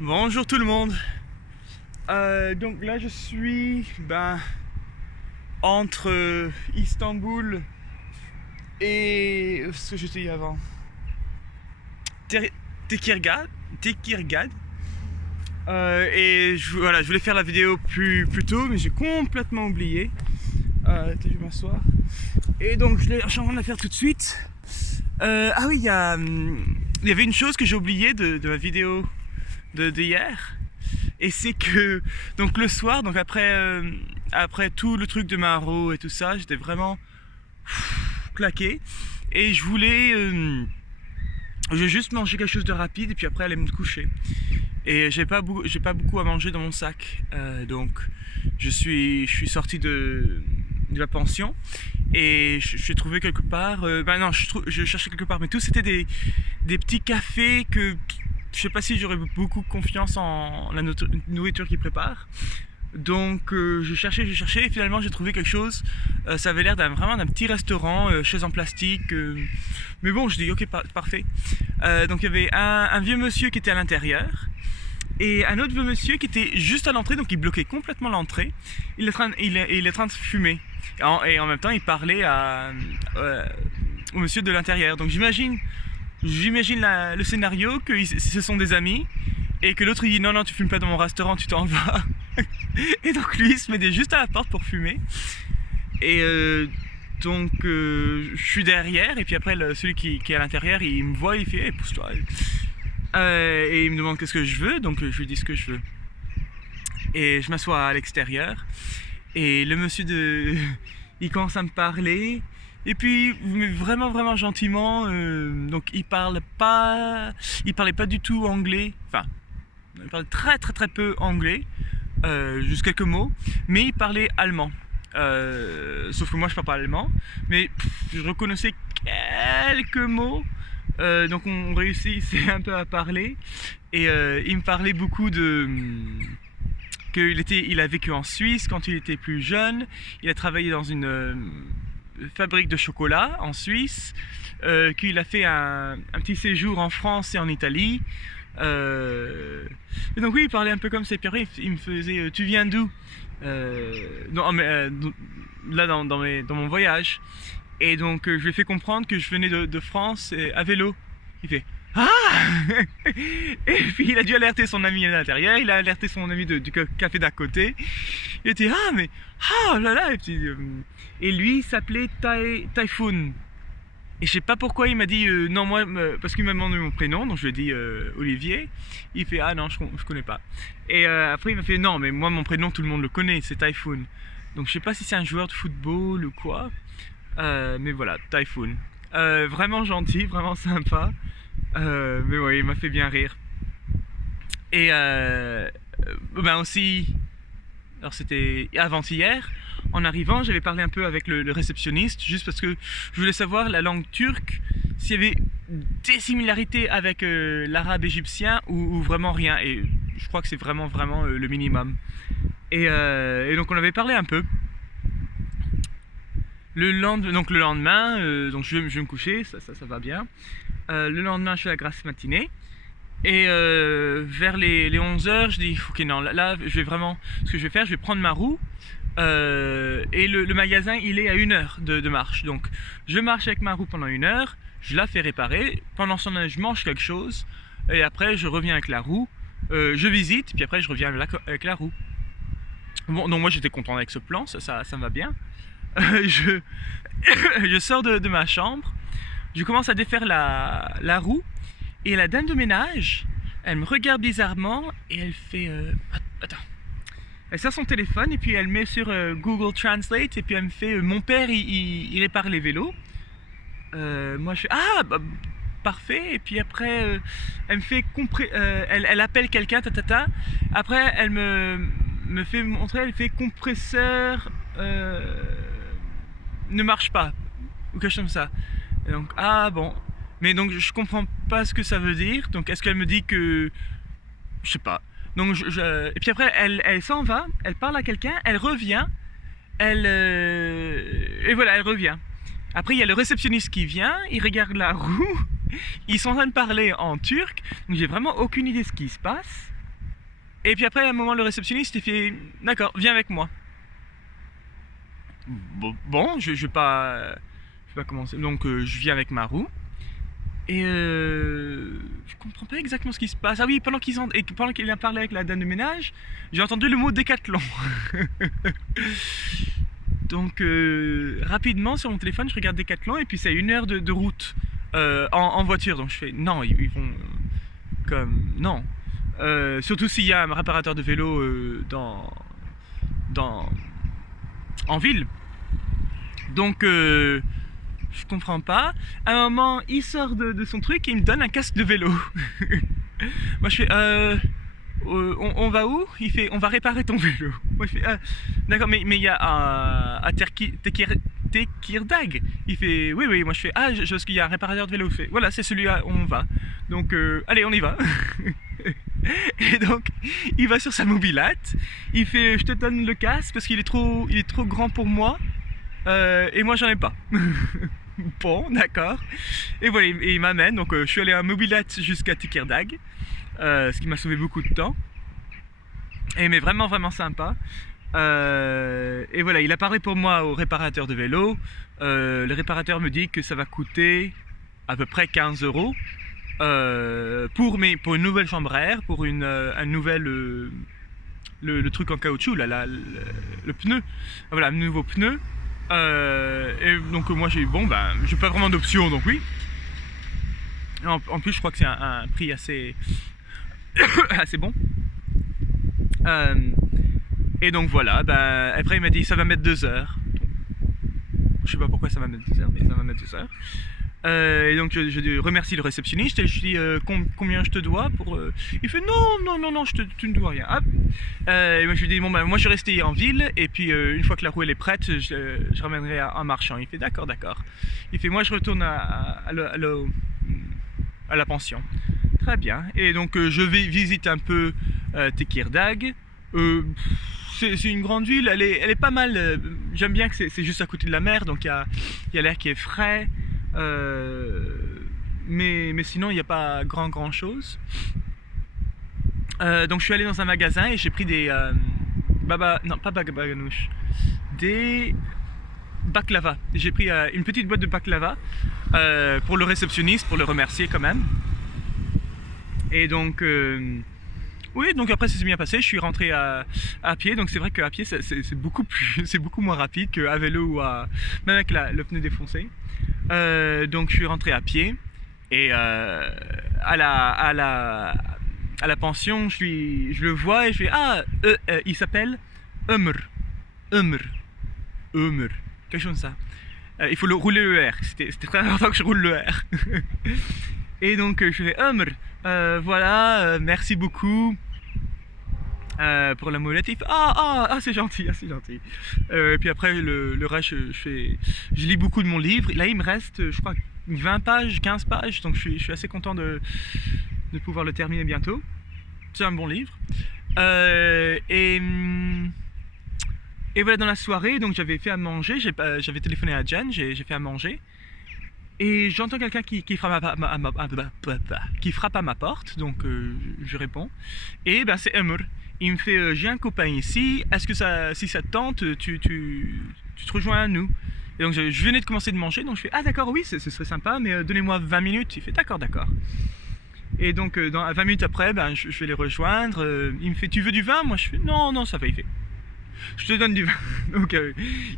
Bonjour tout le monde. Donc là je suis entre Istanbul et ce que j'étais dit avant. Ter- Tekirgad. Tekirgad. Voilà, je voulais faire la vidéo plus tôt, mais j'ai complètement oublié. Je vais m'asseoir. Et donc je suis en train de la faire tout de suite. Ah oui, il y avait une chose que j'ai oublié de ma vidéo de hier. Et c'est que donc le soir, donc après tout le truc de Maro et tout ça, j'étais vraiment claqué et je voulais juste manger quelque chose de rapide et puis après aller me coucher. Et j'ai pas beaucoup à manger dans mon sac, donc je suis sorti de la pension et je suis trouvé quelque part. Non, je cherchais quelque part, mais tout c'était des petits cafés que je sais pas si j'aurais beaucoup confiance en la nourriture qu'ils préparent. Donc j'ai cherché et finalement j'ai trouvé quelque chose. Ça avait l'air vraiment d'un petit restaurant, chaise en plastique. Mais bon, je dis ok, parfait. Donc il y avait un vieux monsieur qui était à l'intérieur et un autre vieux monsieur qui était juste à l'entrée, donc il bloquait complètement l'entrée. Il est en train de fumer et en même temps il parlait au monsieur de l'intérieur. Donc j'imagine le scénario que ce sont des amis et que l'autre il dit non tu fumes pas dans mon restaurant, tu t'en vas. Et donc lui il se met juste à la porte pour fumer. Et je suis derrière et puis après celui qui est à l'intérieur il me voit, il fait hey, pousse-toi. Et il me demande qu'est-ce que je veux, donc je lui dis ce que je veux. Et je m'assois à l'extérieur et le monsieur il commence à me parler. Et puis vraiment gentiment, donc il parlait pas du tout anglais, enfin il parlait très peu anglais, juste quelques mots, mais il parlait allemand. Sauf que moi je parle pas allemand, mais je reconnaissais quelques mots, donc on réussissait un peu à parler. Et il me parlait beaucoup qu'il a vécu en Suisse quand il était plus jeune, il a travaillé dans une fabrique de chocolat en Suisse, qu'il a fait un petit séjour en France et en Italie. Et donc oui, il parlait un peu comme ça. Puis après, il me faisait tu viens d'où là dans mon voyage. Et donc je lui ai fait comprendre que je venais de France à vélo. Il fait ah. Et puis il a dû alerter son ami à l'intérieur, il a alerté son ami du café d'à côté. Il était ah mais ah là là. Et lui il s'appelait Typhoon. Et je sais pas pourquoi il m'a dit non moi parce qu'il m'a demandé mon prénom, donc je lui ai dit Olivier. Il fait ah non je connais pas. Et après il m'a fait non mais moi mon prénom tout le monde le connaît, c'est Typhoon. Donc je sais pas si c'est un joueur de football ou quoi, mais voilà Typhoon. Vraiment gentil, vraiment sympa. Mais ouais, il m'a fait bien rire. Et aussi, alors c'était avant-hier, en arrivant, j'avais parlé un peu avec le réceptionniste, juste parce que je voulais savoir la langue turque, s'il y avait des similarités avec l'arabe égyptien ou vraiment rien. Et je crois que c'est vraiment le minimum. Et donc on avait parlé un peu. Le lendemain, donc je vais me coucher, ça va bien. Le lendemain, je fais la grasse matinée. Et vers les 11h, je dis ok non, là je vais vraiment, ce que je vais faire, je vais prendre ma roue. Et le magasin il est à 1 heure de marche. Donc je marche avec ma roue pendant 1 heure, je la fais réparer. Pendant ce temps je mange quelque chose. Et après je reviens avec la roue. Je visite, puis après je reviens avec la roue. Bon, donc moi j'étais content avec ce plan, ça me va bien. Je sors de ma chambre, je commence à défaire la roue, et la dame de ménage, elle me regarde bizarrement, et elle fait... attends. Elle sort son téléphone, et puis elle met sur Google Translate, et puis elle me fait mon père, il répare les vélos. Moi je fais ah, bah, parfait, et puis après, elle me fait... elle appelle quelqu'un, Après, elle me fait montrer, elle fait compresseur... ne marche pas ou quelque chose comme ça. Et donc ah bon, mais donc je comprends pas ce que ça veut dire. Donc est-ce qu'elle me dit que je sais pas. Donc et puis après elle s'en va, elle parle à quelqu'un, elle revient, et voilà, elle revient. Après il y a le réceptionniste qui vient, il regarde la roue, ils sont en train de parler en turc, donc j'ai vraiment aucune idée de ce qui se passe. Et puis après, à un moment, le réceptionniste, il fait d'accord, viens avec moi. Bon, je vais pas commencer. Donc, je viens avec ma roue. Et je comprends pas exactement ce qui se passe. Ah oui, pendant qu'il a parlé avec la dame de ménage, j'ai entendu le mot décathlon. Donc, rapidement sur mon téléphone, je regarde Décathlon et puis c'est 1 heure de route en voiture. Donc, je fais non, ils vont comme non. Surtout s'il y a un réparateur de vélo en ville. Donc, je comprends pas. À un moment, il sort de son truc et il me donne un casque de vélo. Moi, je fais on va où? Il fait on va réparer ton vélo. Moi, je fais d'accord, mais il y a à Tekirdagh. Il fait oui. Moi, je fais parce qu'il y a un réparateur de vélo. Il fait voilà, c'est celui-là où on va. Donc, allez, on y va. Et donc, il va sur sa mobilette. Il fait je te donne le casque parce qu'il est trop grand pour moi. Et moi, j'en ai pas. Bon, d'accord. Et voilà, il m'amène. Donc, je suis allé en mobilette jusqu'à Tekirdagh, ce qui m'a sauvé beaucoup de temps. Mais vraiment, vraiment sympa. Et voilà, il a parlé pour moi au réparateur de vélo. Le réparateur me dit que ça va coûter à peu près 15 € pour une nouvelle chambre à air, pour un nouvel le truc en caoutchouc, là, le pneu. Voilà, un nouveau pneu. Et donc moi j'ai j'ai pas vraiment d'option, donc oui. En plus je crois que c'est un prix assez assez bon. Et donc voilà, après il m'a dit ça va mettre 2 heures. Je sais pas pourquoi ça va mettre 2 heures, mais ça va mettre 2 heures. Et donc je remercie le réceptionniste et je lui dis combien je te dois pour. Il fait non, tu ne dois rien. Hop. Et moi je lui dis moi je vais rester en ville et puis une fois que la roue elle est prête, je ramènerai en marchant. Il fait d'accord. Il fait moi je retourne à la pension. Très bien. Et donc je visite un peu Tekirdagh. C'est une grande ville, elle est pas mal. J'aime bien que c'est juste à côté de la mer, donc il y a l'air qui est frais. Mais sinon il n'y a pas grand chose. Donc je suis allé dans un magasin et j'ai pris des des baklava. J'ai pris une petite boîte de baklava pour le réceptionniste, pour le remercier quand même. Et donc oui, donc après ça s'est bien passé, je suis rentré à pied, donc c'est vrai qu'à pied c'est beaucoup moins rapide qu'à vélo ou même avec le pneu défoncé. Donc je suis rentré à pied et à la pension je le vois et je fais il s'appelle Ömer, quelque chose comme ça. Il faut rouler le R, c'était très important que je roule le R. Et donc je fais Ömer, voilà, merci beaucoup pour la molette. Il fait c'est gentil, puis après le reste je lis beaucoup de mon livre. Là il me reste je crois 20 pages, 15 pages, donc je suis assez content de pouvoir le terminer bientôt. C'est un bon livre. Et voilà, dans la soirée, donc j'avais fait à manger, j'avais téléphoné à Jen, j'ai fait à manger. Et j'entends quelqu'un qui frappe à ma porte, donc je réponds. Et c'est Ömer. Il me fait j'ai un copain ici, est-ce que si ça te tente, tu te rejoins à nous? Et donc je venais de commencer de manger, donc je fais d'accord, oui, ce serait sympa, mais donnez-moi 20 minutes. Il fait d'accord. Et donc 20 minutes après, je vais les rejoindre. Il me fait tu veux du vin? Moi je fais non, ça va. Il fait je te donne du vin. Donc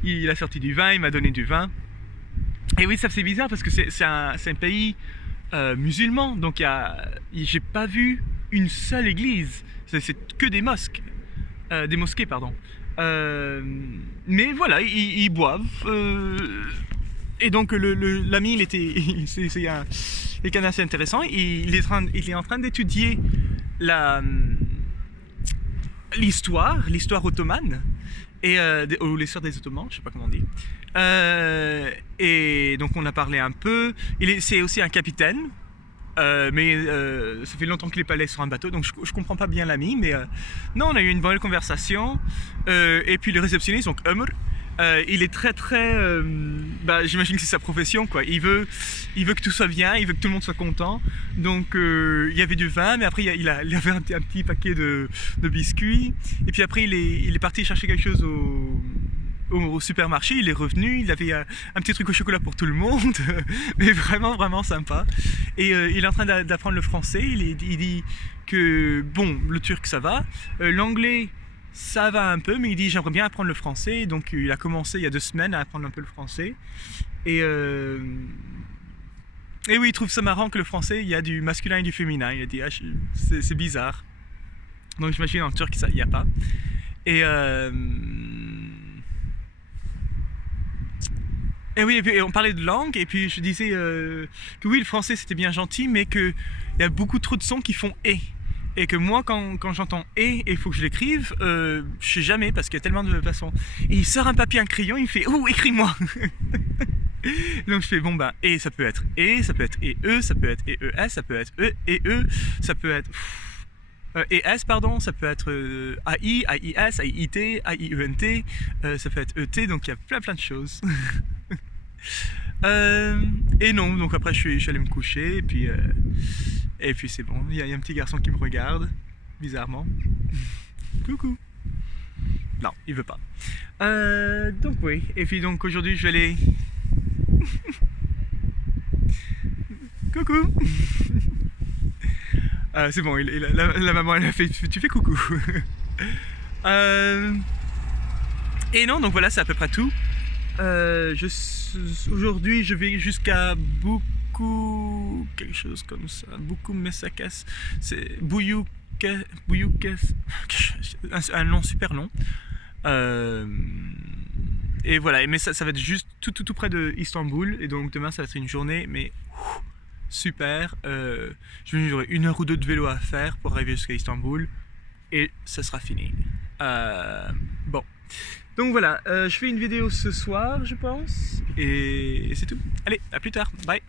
il a sorti du vin, il m'a donné du vin. Et oui, ça c'est bizarre parce que c'est un pays musulman, donc j'ai pas vu une seule église. C'est que des mosquées, pardon. Mais voilà, ils boivent. Et donc l'ami, c'est quelqu'un d'assez intéressant. Il est en train d'étudier l'histoire ottomane ou l'histoire des Ottomans, je sais pas comment on dit. Et donc on a parlé un peu. C'est aussi un capitaine. Mais ça fait longtemps qu'il n'est pas allé sur un bateau, donc je comprends pas bien l'ami, mais non, on a eu une bonne conversation. Et puis le réceptionniste, donc Ömer, Il est très j'imagine que c'est sa profession quoi. Il veut que tout soit bien, il veut que tout le monde soit content. Donc il y avait du vin, mais après il avait un petit paquet de biscuits. Et puis après il est parti chercher quelque chose au supermarché, il est revenu, il avait un petit truc au chocolat pour tout le monde, mais vraiment sympa. Et il est en train d'apprendre le français, il dit que bon, le turc ça va, l'anglais ça va un peu, mais il dit j'aimerais bien apprendre le français, donc il a commencé il y a 2 semaines à apprendre un peu le français. Et oui, il trouve ça marrant que le français, il y a du masculin et du féminin, il a dit c'est bizarre. Donc j'imagine en turc il n'y a pas. Et oui, et puis on parlait de langue, et puis je disais que oui, le français c'était bien gentil, mais qu'il y a beaucoup trop de sons qui font « et ». Et que moi, quand j'entends « et » il faut que je l'écrive, je sais jamais, parce qu'il y a tellement de façons. Et il sort un papier, un crayon, il me fait « oh, écris-moi !» Donc je fais bon bah, et ça peut être « et », ça peut être « et e », ça peut être « et e s », ça peut être « e », « et e », ça peut être... ES pardon, ça peut être AI, AIS, AIT, AIENT, ça peut être ET, donc il y a plein de choses. Et non, donc après je suis allé me coucher, et puis c'est bon, il y a un petit garçon qui me regarde, bizarrement. Coucou. Non, il veut pas. Donc oui, et puis donc aujourd'hui je vais aller... Coucou. C'est bon, la maman elle a fait, tu fais coucou. Et non, donc voilà, c'est à peu près tout. Aujourd'hui je vais jusqu'à beaucoup quelque chose comme ça, beaucoup Messakas, c'est Bouyoukes, un nom super long. Et voilà, mais ça va être juste tout près de Istanbul, et donc demain ça va être une journée mais super. Je vais j'aurai 1 heure ou 2 de vélo à faire pour arriver jusqu'à Istanbul et ça sera fini. Bon, donc voilà, je fais une vidéo ce soir je pense, et c'est tout. Allez, à plus tard, bye.